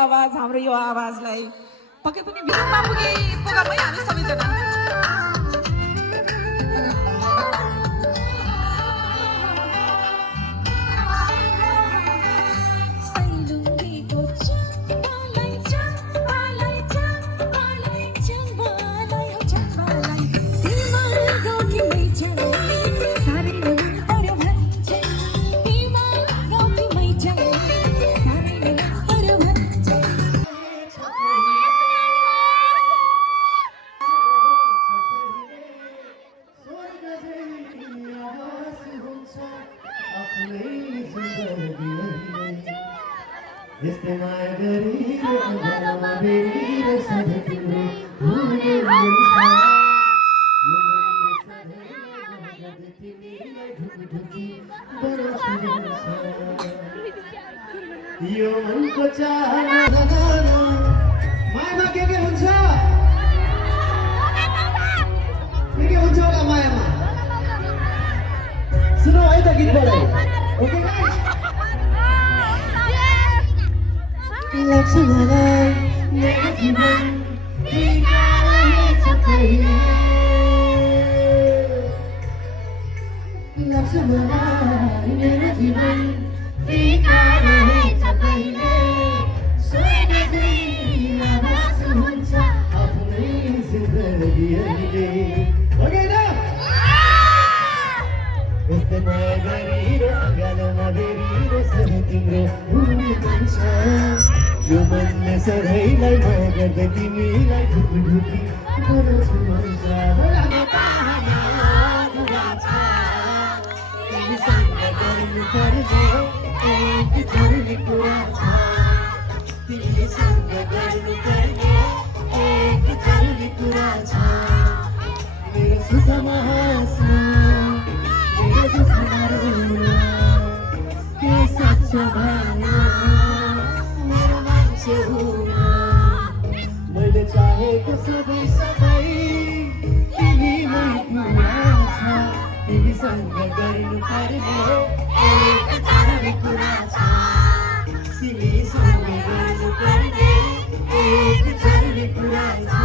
आवाज हाम्रो यो आवाजलाई पक्कै पनि बिरुङमा पुगे प्रोग्राममै हामी सबैजना यस्तै माया गरेर अँगालोमा बेरेर सधैँ तिम्रो हुने हुन्छ तिमीलाई ढुकढुकी बनाउँछ यो मनको चाहना मायामा के हुन्छ होला मायामा सुनौ है त गीतबाटै ओके गाइस लाग्छ मलाई मेरो जीवन फिका रहेछ कहिले लाग्छ मलाई मेरो जीवन फिका रहेछ कहिले स्वर्ग चाहिँ आभास हुन्छ आफ्नै जिन्दगी अहिले ओके न यस्तै माया गरेर अँगालोमा बेरेर सधैँ तिम्रो हुने हुन्छ यो मनले सधैँलाई माया गर्दै तिमीलाई ढुकढुकी बनाउँछु भन्छ तिमीसँग गर्नु पर्ने एक जरुरी कुरा छ तिमीसँग गर्नु पर्ने एक जरुरी कुरा छ मेरो सुखमा हाँस्नु मेरो दुःखमा रुनु के साँचो भन्नु मैले चाहेको सबै सबै तिमीमै पुऱ्याउँछ तिमीसँग गर्नु पर्ने एक जरुरी कुरा छ तिमीसँग गर्नु पर्ने एक जरुरी कुरा छ